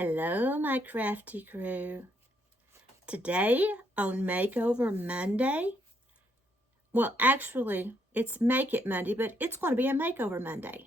Hello, my crafty crew. Today on Makeover Monday, well, actually, it's Make It Monday, but it's going to be a Makeover Monday.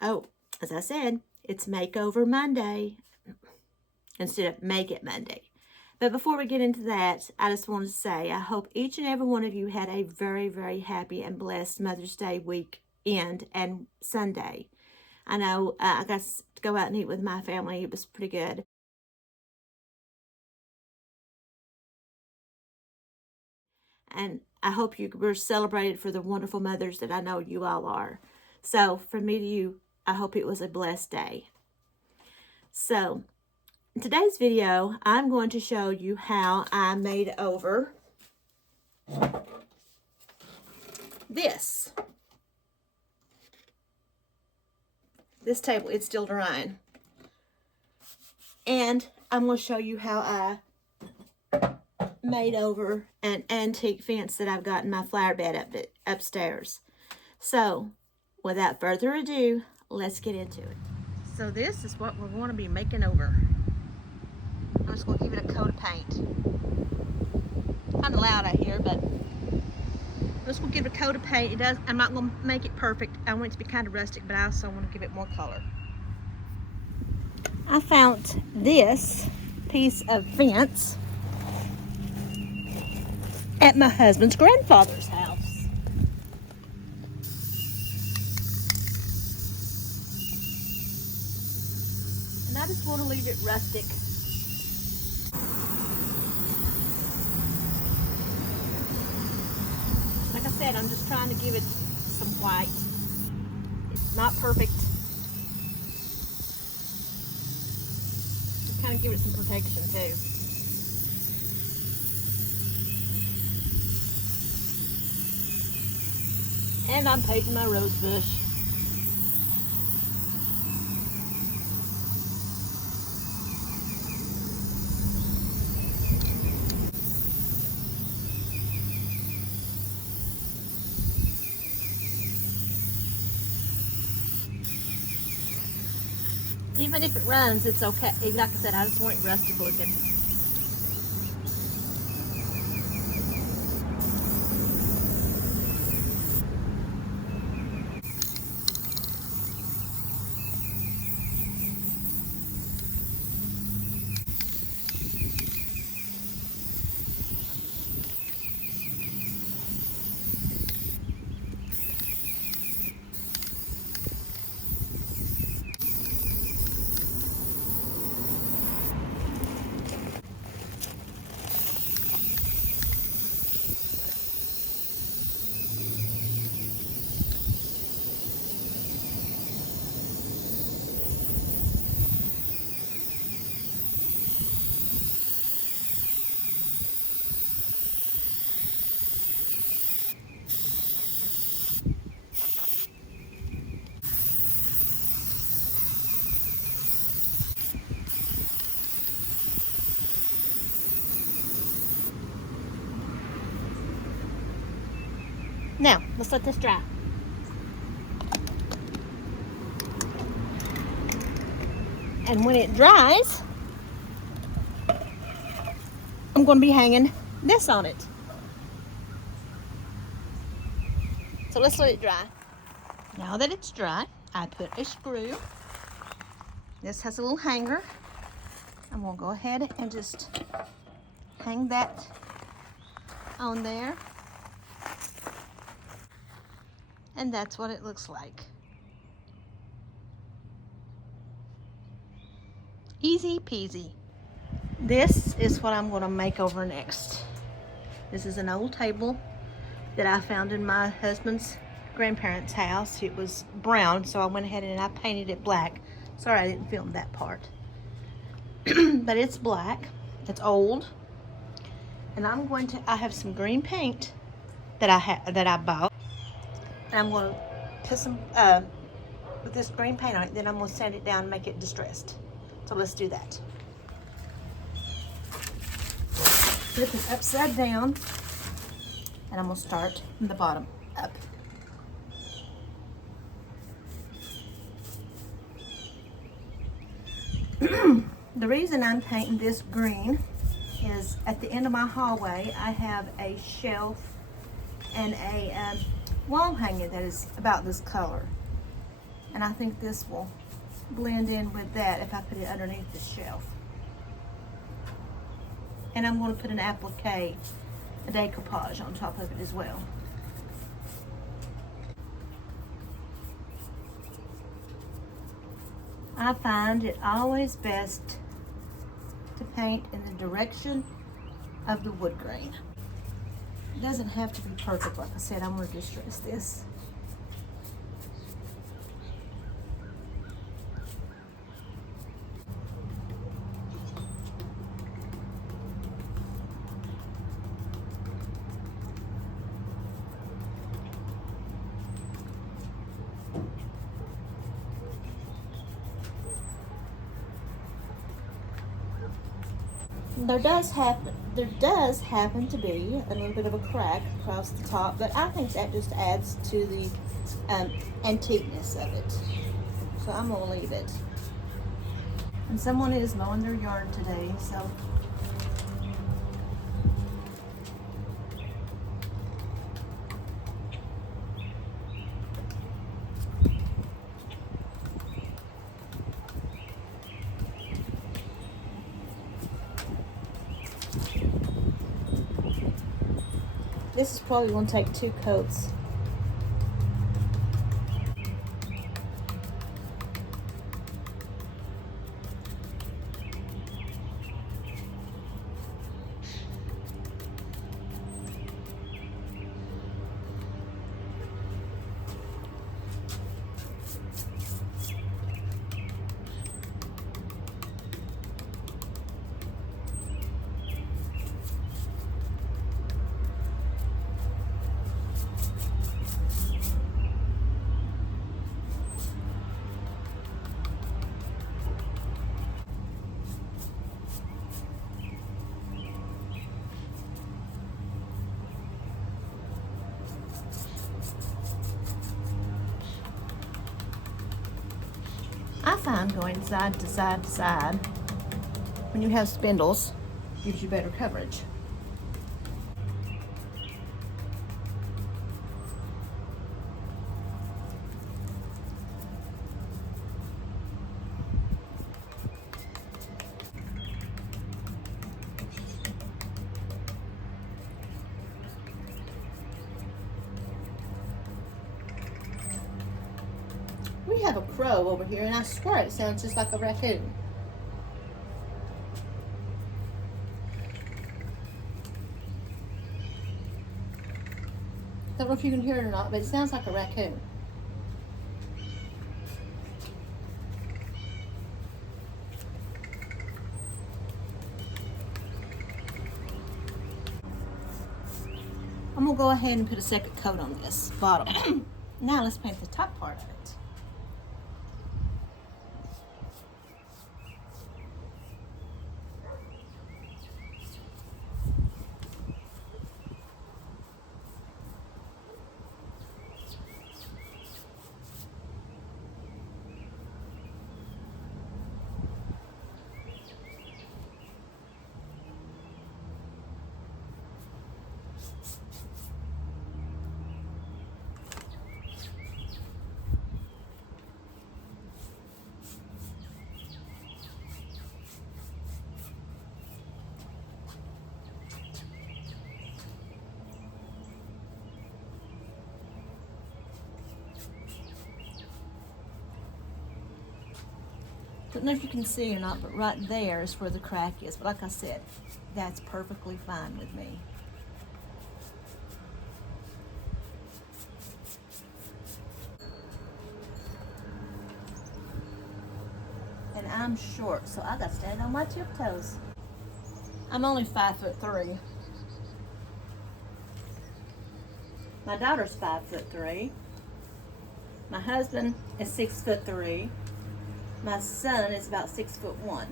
Oh, as I said, it's Makeover Monday instead of Make It Monday. But before we get into that, I just want to say I hope each and every one of you had a very, very happy and blessed Mother's Day weekend and Sunday. I know I got to go out and eat with my family. It was pretty good. And I hope you were celebrated for the wonderful mothers that I know you all are. So from me to you, I hope it was a blessed day. So in today's video, I'm going to show you how I made over this table. It's still drying. And I'm going to show you how I made over an antique fence that I've got in my flower bed upstairs. So without further ado, let's get into it. So this is what we're going to be making over. I'm just going to give it a coat of paint. Kind of loud out here, but I'm just going to give it a coat of paint. I'm not going to make it perfect. I want it to be kind of rustic, but I also want to give it more color. I found this piece of fence at my husband's grandfather's house. And I just want to leave it rustic. Like I said, I'm just trying to give it some white. It's not perfect. Just kind of give it some protection too. And I'm painting my rose bush. Even if it runs, it's okay. Like I said, I just want it rustic looking. Now, let's let this dry. And when it dries, I'm going to be hanging this on it. So let's let it dry. Now that it's dry, I put a screw. This has a little hanger. I'm going to go ahead and just hang that on there. And that's what it looks like. Easy peasy. This is what I'm going to make over next. This is an old table that I found in my husband's grandparents' house. It was brown, so I went ahead and I painted it black. Sorry I didn't film that part. But it's black. It's old. And I have some green paint that I bought. And I'm going to put some with this green paint on it. Then I'm going to sand it down and make it distressed. So let's do that. flip it upside down, and I'm gonna start from the bottom up. The reason I'm painting this green is at the end of my hallway, I have a shelf and a wall hanger that is about this color. And I think this will blend in with that if I put it underneath the shelf. And I'm going to put an applique, a decoupage on top of it as well. I find it always best to paint in the direction of the wood grain. It doesn't have to be perfect, like I said. I'm going to distress this. There does happen to be a little bit of a crack across the top, but I think that just adds to the antiqueness of it. So I'm gonna leave it. And someone is mowing their yard today, so this is probably going to take 2 coats. I find going side to side to side when you have spindles gives you better coverage. We have a crow over here, and I swear it sounds just like a raccoon. Don't know if you can hear it or not, but it sounds like a raccoon. I'm gonna go ahead and put a second coat on this bottom. Now let's paint the top part of it. Don't know if you can see or not, but right there is where the crack is. But like I said, that's perfectly fine with me. And I'm short, so I got to stand on my tiptoes. I'm only 5'3". My daughter's 5'3". My husband is 6'3". My son is about 6'1".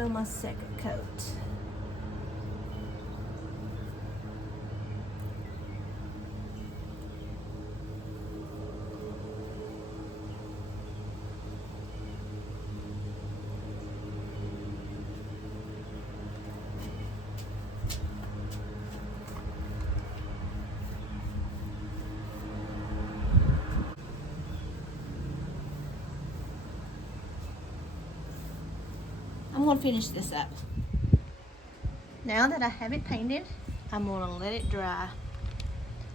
go my second coat. I'm going to finish this up. Now that I have it painted, I'm going to let it dry.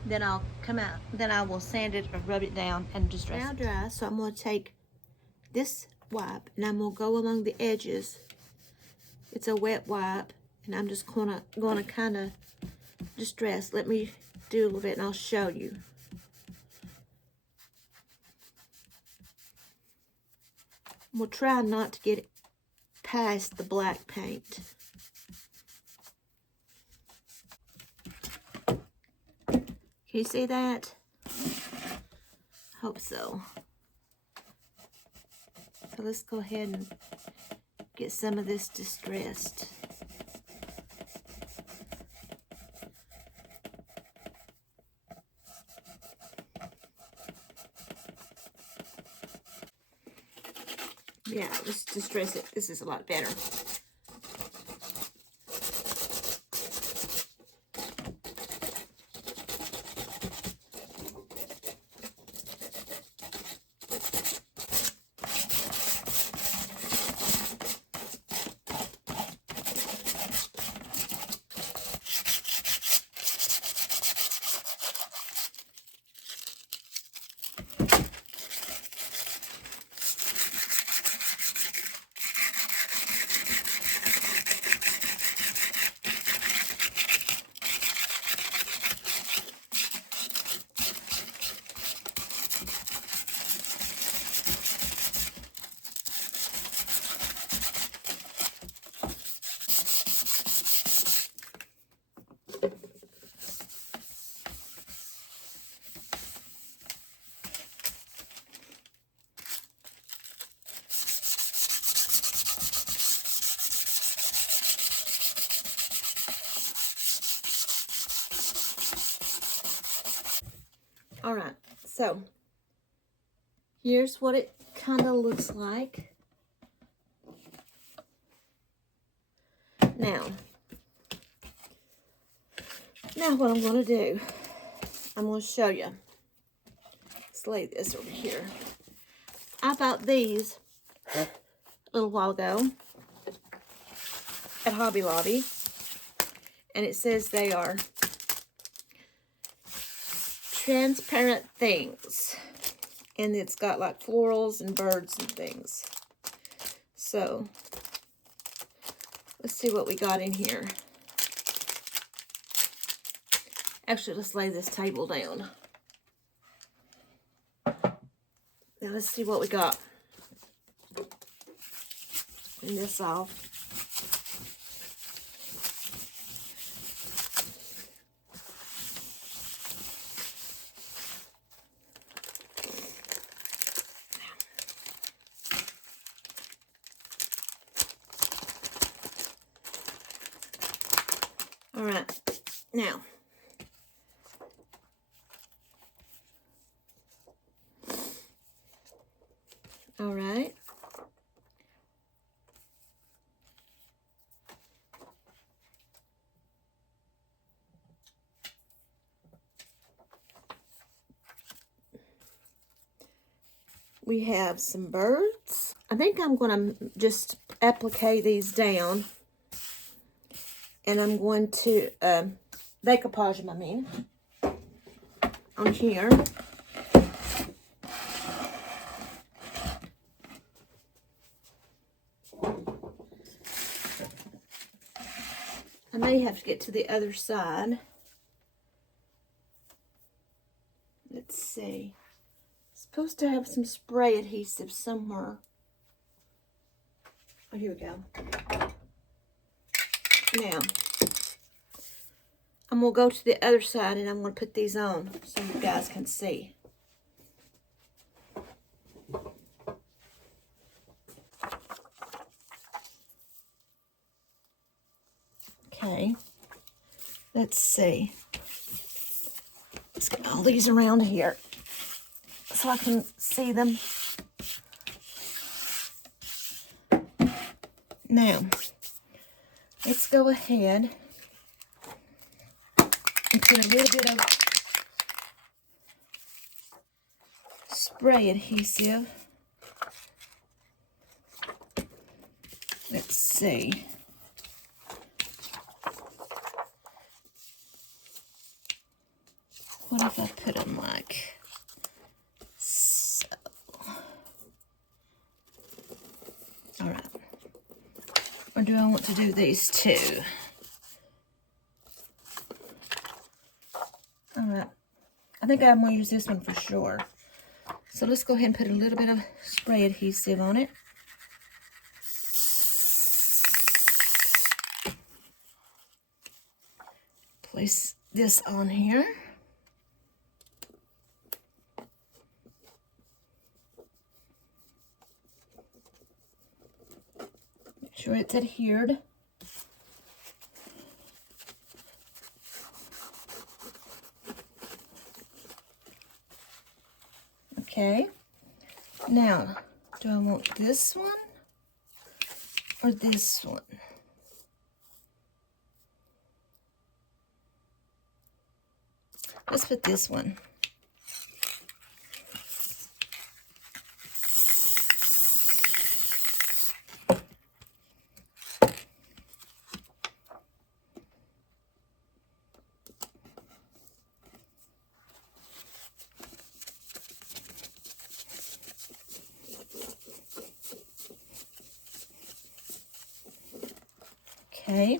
Then I'll come out, then I will sand it or rub it down and distress it. Now dry, so I'm going to take this wipe and I'm going to go along the edges. It's a wet wipe and I'm just going to kind of distress. Let me do a little bit and I'll show you. We'll try not to get it past the black paint. Can you see that? Hope so. So let's go ahead and get some of this distressed. Yeah, let's distress it. This is a lot better. All right, so here's what it kind of looks like. Now what I'm going to do, I'm going to show you. Let's lay this over here. I bought these a little while ago at Hobby Lobby, and it says they are transparent things, and it's got like florals and birds and things. So let's see what we got in here. Actually, let's lay this table down. Now let's see what we got. Clean this off. All right, now, all right, we have some birds. I think I'm going to just applique these down. And I'm going to bake a Podge, I mean, on here. I may have to get to the other side. Let's see. It's supposed to have some spray adhesive somewhere. Oh, here we go. Now, I'm going to go to the other side and I'm going to put these on so you guys can see. Okay. Let's see. Let's get all these around here so I can see them. Now, let's go ahead and put a little bit of spray adhesive. Let's see. What if I put them like so? All right. Or do I want to do these two? All right. I think I'm going to use this one for sure. So let's go ahead and put a little bit of spray adhesive on it. Place this on here. Make sure it's adhered. Okay. Now, do I want this one or this one? Let's put this one. Okay.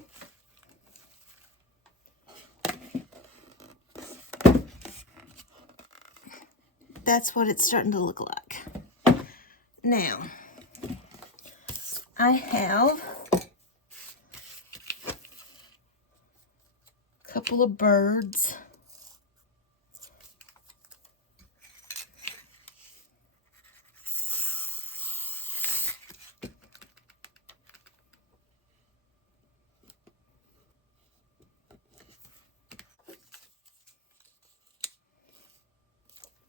That's what it's starting to look like. Now, I have a couple of birds.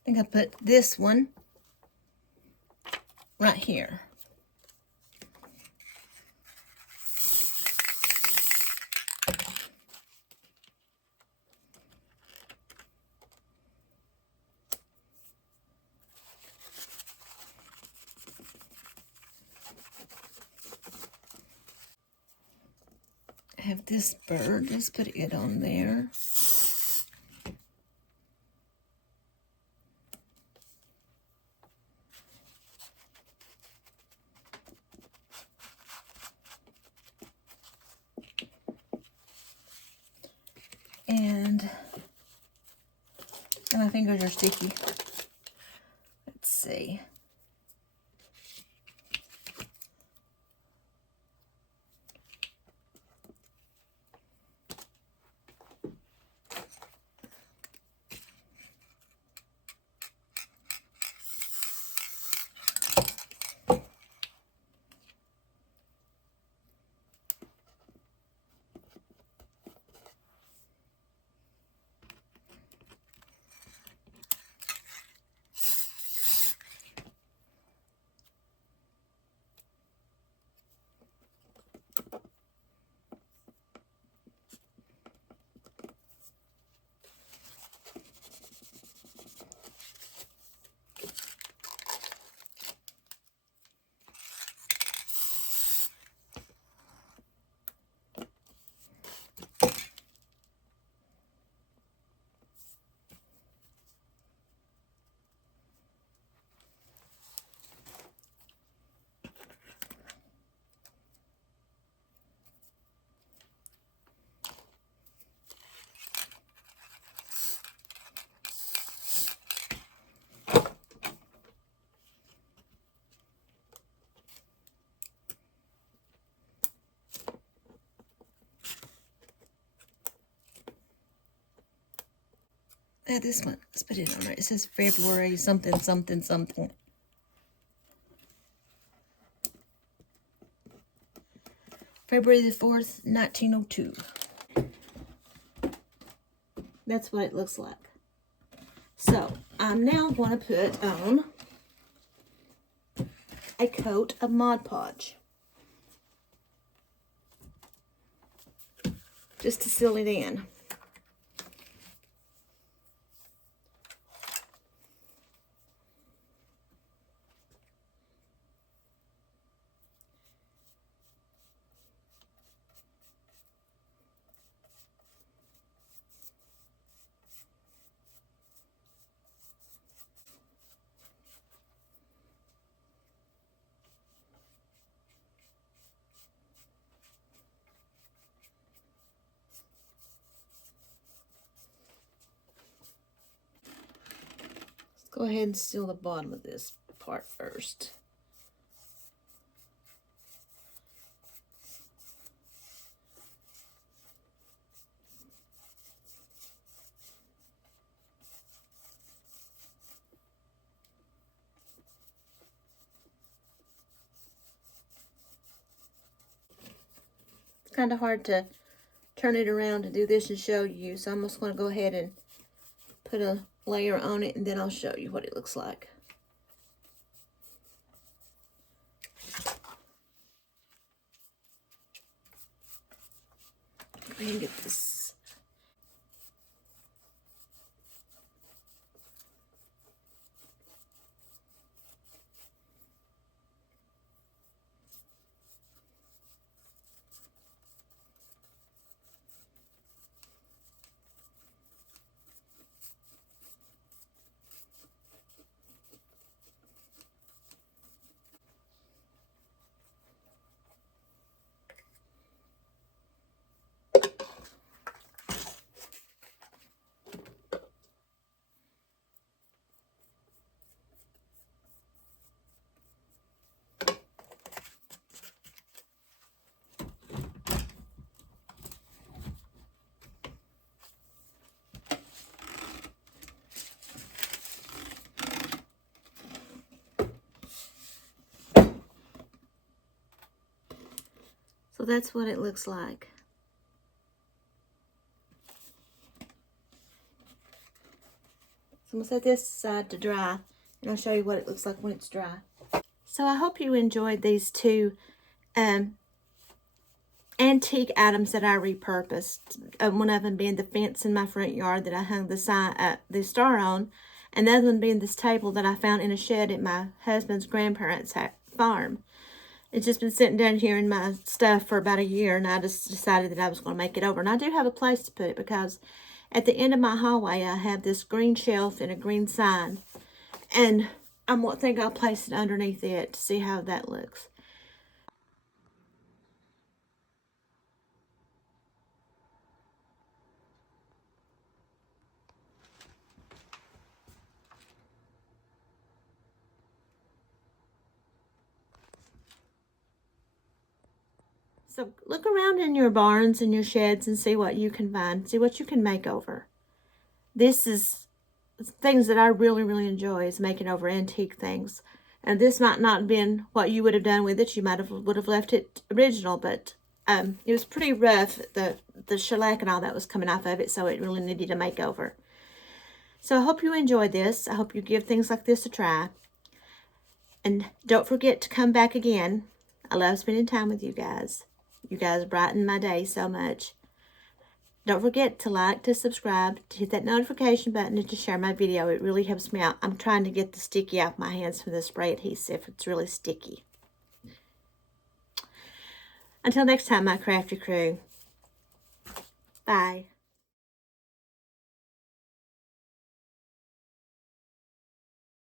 I think I put this one right here. I have this bird. Let's put it on there. And my fingers are sticky. Let's see. This one. Let's put it on there. It says February something, something, something. February the 4th, 1902. That's what it looks like. So I'm now going to put on a coat of Mod Podge, just to seal it in. Go ahead and seal the bottom of this part first. It's kind of hard to turn it around to do this and show you, so I'm just going to go ahead and put a layer on it, and then I'll show you what it looks like. Go ahead and get this. So that's what it looks like. So I'm going to set this aside to dry, and I'll show you what it looks like when it's dry. So I hope you enjoyed these two antique items that I repurposed. One of them being the fence in my front yard that I hung the star on, and the other one being this table that I found in a shed at my husband's grandparents' farm. It's just been sitting down here in my stuff for about a year, and I just decided that I was going to make it over. And I do have a place to put it, because at the end of my hallway, I have this green shelf and a green sign. And I think I'll place it underneath it to see how that looks. So look around in your barns and your sheds and see what you can find. See what you can make over. This is things that I really, really enjoy, is making over antique things. And this might not have been what you would have done with it. You would have left it original, but it was pretty rough. The shellac and all that was coming off of it, so it really needed a makeover. So I hope you enjoyed this. I hope you give things like this a try. And don't forget to come back again. I love spending time with you guys. You guys brighten my day so much. Don't forget to like, to subscribe, to hit that notification button, and to share my video. It really helps me out. I'm trying to get the sticky out of my hands from the spray adhesive. It's really sticky. Until next time, my crafty crew. Bye.